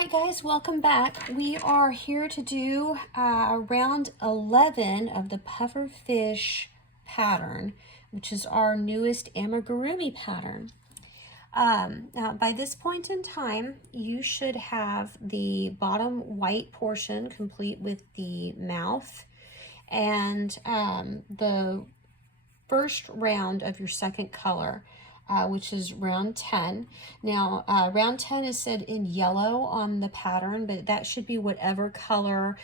right, guys, welcome back. We are here to do round 11 of the pufferfish pattern, which is our newest amigurumi pattern. Now, by this point in time, you should have the bottom white portion complete with the mouth and the first round of your second color, which is round 10. Now, round 10 is said in yellow on the pattern, but that should be whatever color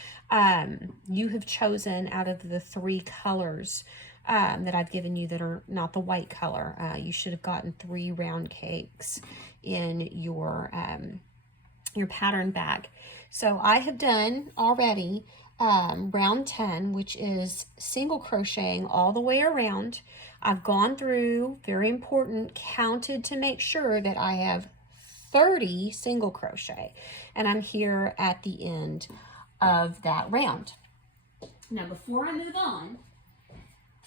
you have chosen out of the three colors that I've given you that are not the white color. You should have gotten 3 round cakes in your pattern bag. So I have done already round 10, which is single crocheting all the way around. I've gone through, very important, counted to make sure that I have 30 single crochet, and I'm here at the end of that round. Now, before I move on,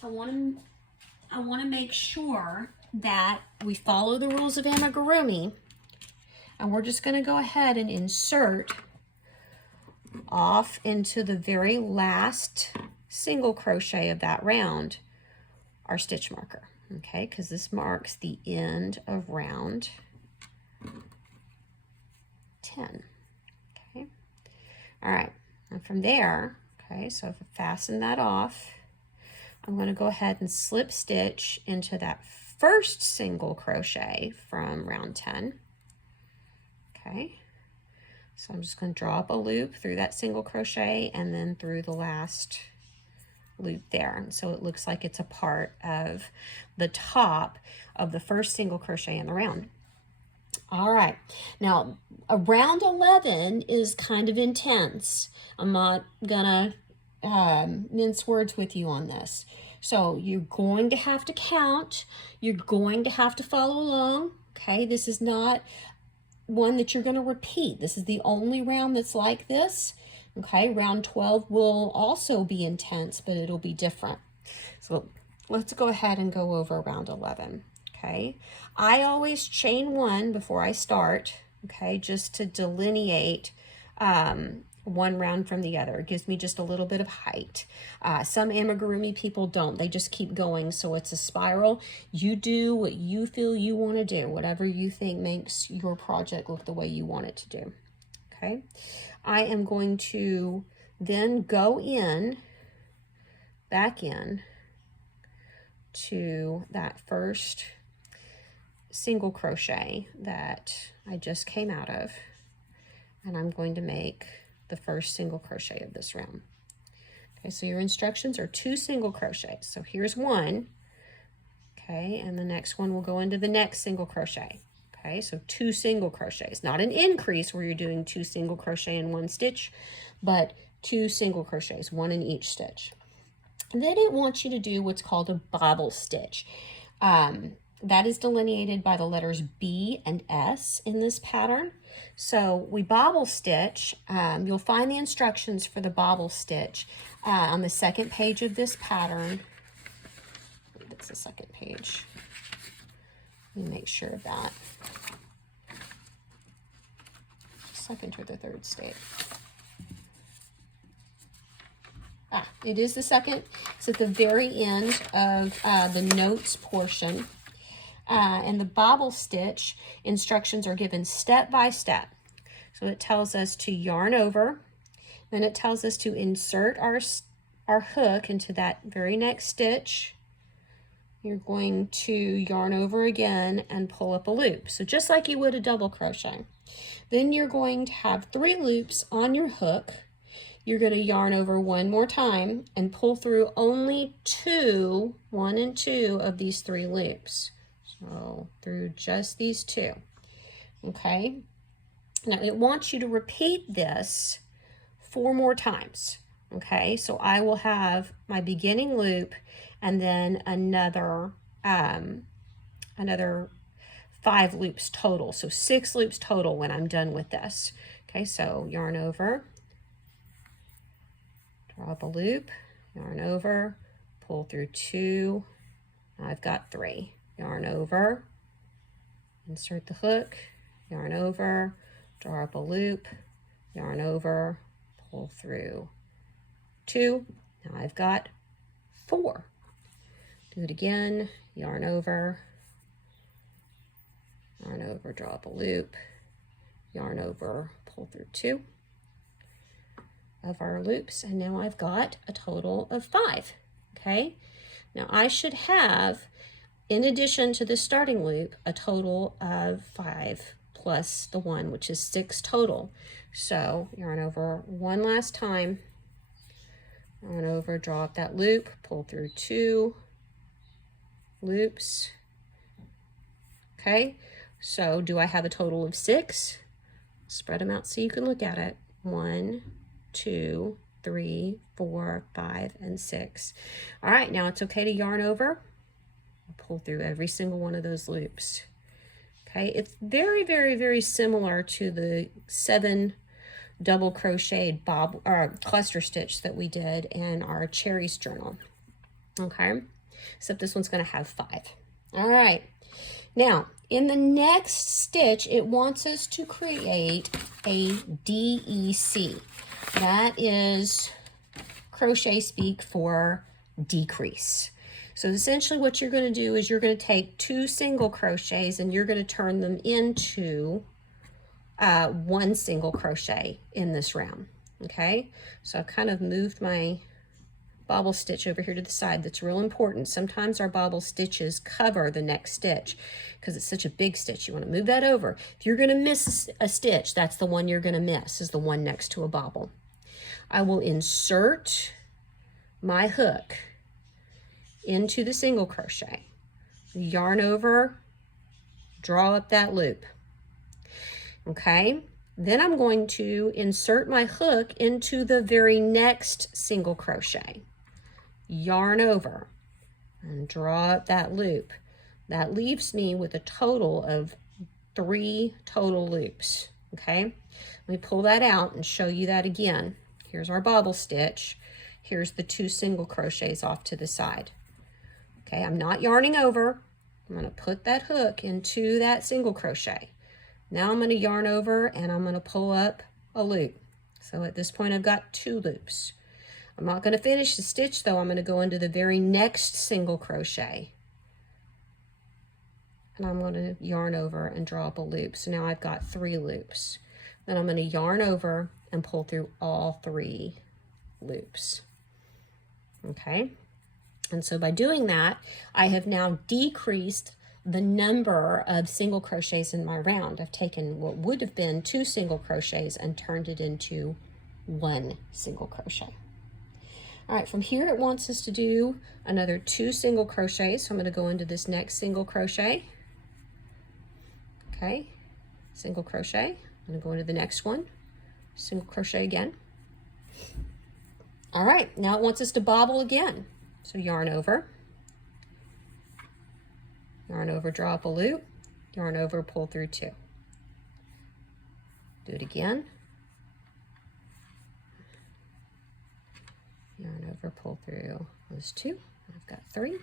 I want to make sure that we follow the rules of amigurumi, and we're just going to go ahead and insert off into the very last single crochet of that round our stitch marker, okay, because this marks the end of round 10. Okay, all right, and from there, okay, so if I fasten that off, I'm going to go ahead and slip stitch into that first single crochet from round 10. Okay, so I'm just going to draw up a loop through that single crochet and then through the last loop there. And so it looks like it's a part of the top of the first single crochet in the round. All right, now round 11 is kind of intense. I'm not gonna mince words with you on this. So you're going to have to count. You're going to have to follow along. Okay, this is not one that you're going to repeat. This is the only round that's like this. Okay, round 12 will also be intense, but it'll be different. So let's go ahead and go over round 11. Okay, I always chain 1 before I start, okay, just to delineate one round from the other. It gives me just a little bit of height. Some amigurumi people don't. They just keep going, so it's a spiral. You do what you feel you want to do, whatever you think makes your project look the way you want it to do. Okay, I am going to then go in, back in to that first single crochet that I just came out of, and I'm going to make the first single crochet of this round. Okay, so your instructions are 2 single crochets. So here's 1, okay, and the next one will go into the next single crochet. Okay, so 2 single crochets, not an increase where you're doing 2 single crochet in 1 stitch, but 2 single crochets, 1 in each stitch. And then it wants you to do what's called a bobble stitch. That is delineated by the letters B and S in this pattern. So we bobble stitch. You'll find the instructions for the bobble stitch on the second page of this pattern. I think it's the second page. Let me make sure of that. Second or the third state. It is the second. It's at the very end of the notes portion. And the bobble stitch instructions are given step by step. So it tells us to yarn over, then it tells us to insert our hook into that very next stitch. You're going to yarn over again and pull up a loop. So just like you would a double crochet. Then you're going to have 3 loops on your hook. You're going to yarn over 1 more time and pull through only 2, 1 and 2 of these 3 loops. So through just these 2. Okay. Now it wants you to repeat this 4 more times. Okay, so I will have my beginning loop and then another 5 loops total. So 6 loops total when I'm done with this. Okay, so yarn over, draw up a loop, yarn over, pull through 2. Now I've got 3. Yarn over, insert the hook, yarn over, draw up a loop, yarn over, pull through 2. Now I've got 4. Do it again, yarn over, draw up a loop, yarn over, pull through 2 of our loops, and now I've got a total of 5. Okay, now I should have, in addition to the starting loop, a total of 5 plus the 1, which is 6 total. So yarn over one last time, yarn over, draw up that loop, pull through 2 loops. Okay, so do I have a total of 6? Spread them out so you can look at it. 1, 2, 3, 4, 5, and 6. All right, now it's okay to yarn over. Pull through every single one of those loops. Okay, it's very, very, very similar to the 7 double crocheted bob or cluster stitch that we did in our cherries journal. Okay, except this one's going to have 5. All right, now in the next stitch, it wants us to create a DEC. That is crochet speak for decrease. So essentially what you're going to do is you're going to take 2 single crochets and you're going to turn them into 1 single crochet in this round. Okay, so I've kind of moved my bobble stitch over here to the side. That's real important. Sometimes our bobble stitches cover the next stitch because it's such a big stitch. You want to move that over. If you're going to miss a stitch, that's the one you're going to miss, is the one next to a bobble. I will insert my hook into the single crochet, yarn over, draw up that loop. Okay, then I'm going to insert my hook into the very next single crochet, yarn over, and draw up that loop. That leaves me with a total of 3 total loops. Okay, let me pull that out and show you that again. Here's our bobble stitch. Here's the 2 single crochets off to the side. Okay, I'm not yarning over. I'm going to put that hook into that single crochet. Now I'm going to yarn over and I'm going to pull up a loop. So at this point I've got 2 loops. I'm not going to finish the stitch though. I'm going to go into the very next single crochet. And I'm going to yarn over and draw up a loop. So now I've got 3 loops. Then I'm going to yarn over and pull through all 3 loops. Okay. And so by doing that, I have now decreased the number of single crochets in my round. I've taken what would have been 2 single crochets and turned it into 1 single crochet. All right, from here it wants us to do another 2 single crochets. So I'm going to go into this next single crochet. Okay, single crochet. I'm going to go into the next one, single crochet again. All right, now it wants us to bobble again. So yarn over, draw up a loop, yarn over, pull through 2. Do it again. Yarn over, pull through those 2. I've got 3.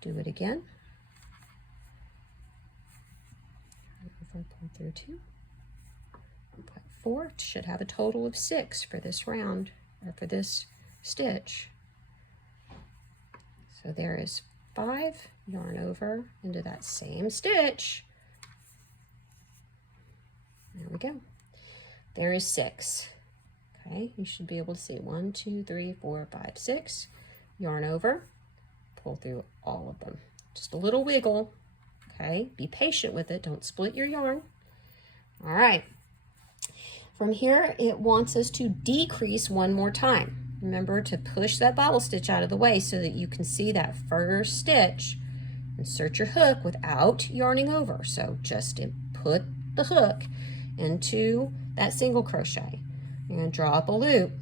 Do it again. Yarn over, pull through 2. I've got 4. Should have a total of 6 for this round, or for this stitch. So there is 5, yarn over into that same stitch. There we go. There is 6. Okay, you should be able to see 1, 2, 3, 4, 5, 6. Yarn over, pull through all of them. Just a little wiggle. Okay, be patient with it. Don't split your yarn. All right. From here, it wants us to decrease 1 more time. Remember to push that bobble stitch out of the way so that you can see that first stitch. Insert your hook without yarning over. So just put the hook into that single crochet. You're going to draw up a loop.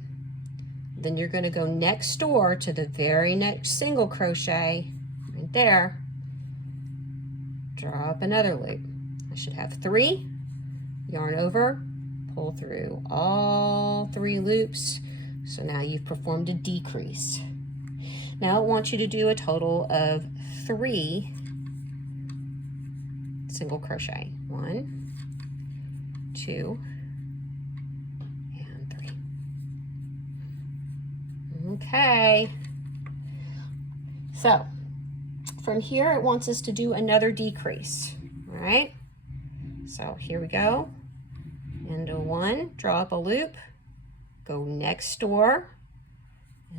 Then you're going to go next door to the very next single crochet right there. Draw up another loop. I should have 3. Yarn over, pull through all 3 loops. So now you've performed a decrease. Now it wants you to do a total of 3 single crochet. 1, 2, and 3. Okay. So from here, it wants us to do another decrease. All right. So here we go. Into 1, draw up a loop, go next door,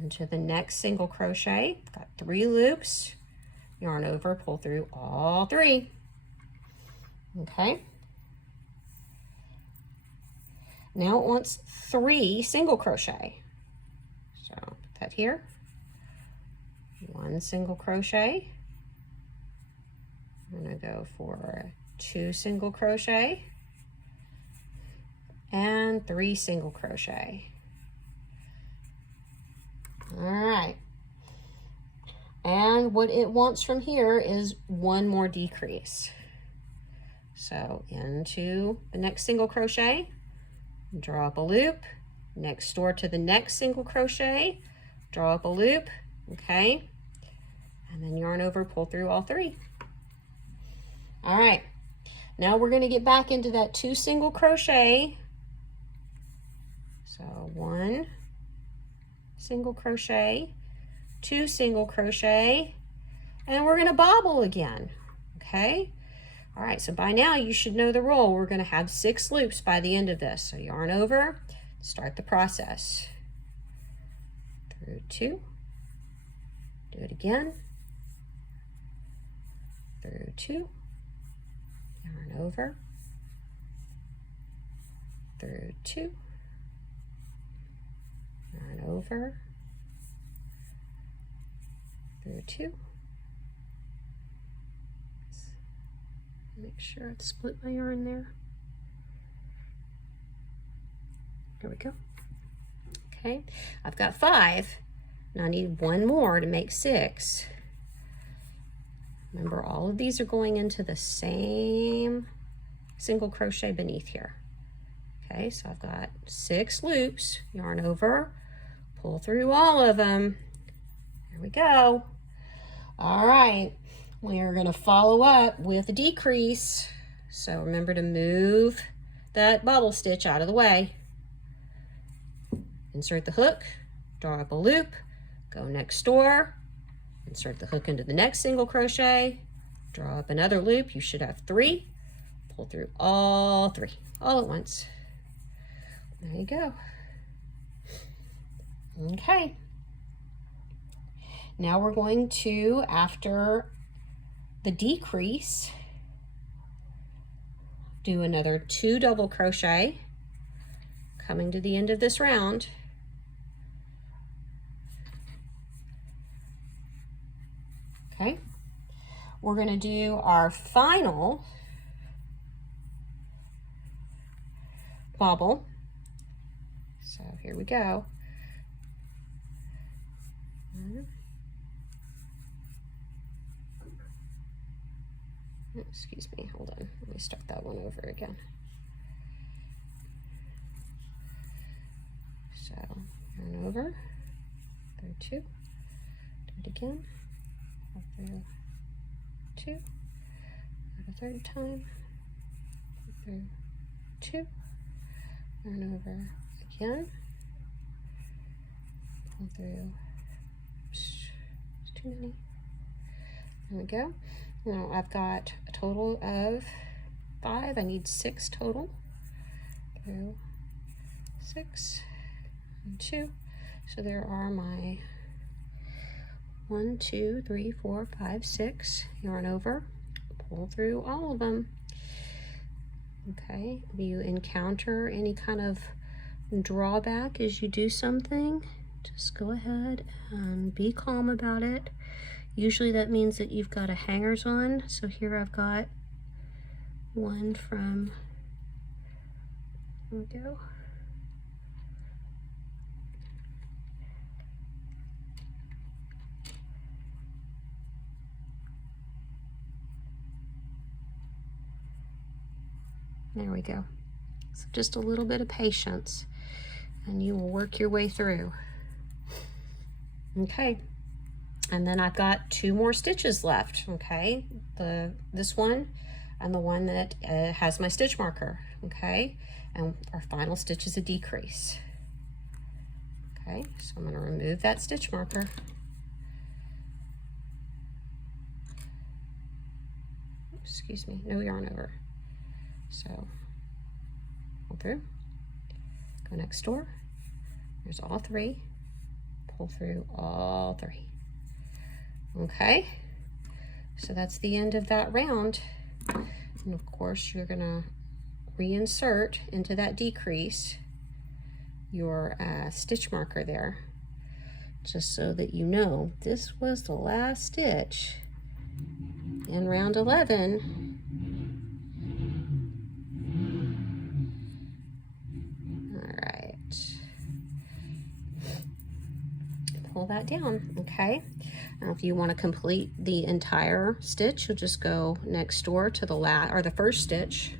into the next single crochet. Got 3 loops. Yarn over, pull through all 3. Okay. Now it wants 3 single crochet. So put that here. 1 single crochet. I'm going to go for 2 single crochet and 3 single crochet. All right. And what it wants from here is 1 more decrease. So into the next single crochet, draw up a loop, next door to the next single crochet, draw up a loop, okay? And then yarn over, pull through all 3. All right, now we're gonna get back into that 2 single crochet. So 1 single crochet, 2 single crochet, and we're gonna bobble again, okay? All right, so by now you should know the rule. We're gonna have 6 loops by the end of this. So yarn over, start the process. Through 2, do it again, through 2, yarn over, through 2, yarn over, through 2. Make sure I've split my yarn there. There we go. Okay, I've got 5. Now I need 1 more to make 6. Remember, all of these are going into the same single crochet beneath here. Okay, so I've got 6 loops, yarn over, pull through all of them. There we go. All right, we are going to follow up with a decrease. So remember to move that bobble stitch out of the way. Insert the hook, draw up a loop, go next door, insert the hook into the next single crochet, draw up another loop. You should have 3. Pull through all 3, all at once. There you go. Okay. Now we're going to, after the decrease, do another 2 double crochet, coming to the end of this round. Okay, we're going to do our final bobble. So here we go. Excuse me, hold on. Let me start that one over again. So yarn over, through 2, do it again, through 2, a 3rd time, through 2, yarn over again, pull through, oops, it's too many. There we go. Now I've got a total of 5. I need 6 total. Through 6 and 2. So there are my 1, 2, 3, 4, 5, 6. Yarn over, pull through all of them. Okay, if you encounter any kind of drawback as you do something, just go ahead and be calm about it. Usually that means that you've got a hangers on. So here I've got one from, there we go. There we go. So just a little bit of patience and you will work your way through. Okay. And then I've got 2 more stitches left, okay? This one and the one that has my stitch marker. okay? And our final stitch is a decrease. Okay, so I'm going to remove that stitch marker. Excuse me, no yarn over. So pull through, go next door. There's all three. Pull through all three. Okay, so that's the end of that round. And of course, you're gonna reinsert into that decrease your stitch marker there, just so that you know this was the last stitch in round 11. All right, pull that down, okay? Now if you want to complete the entire stitch, you'll just go next door to the first stitch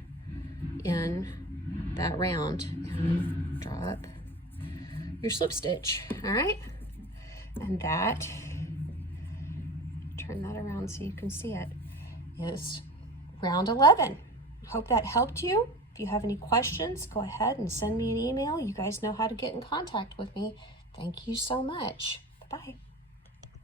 in that round and draw up your slip stitch. All right, and that, turn that around so you can see it, is round 11. Hope that helped you. If you have any questions, go ahead and send me an email. You guys know how to get in contact with me. Thank you so much. Bye-bye.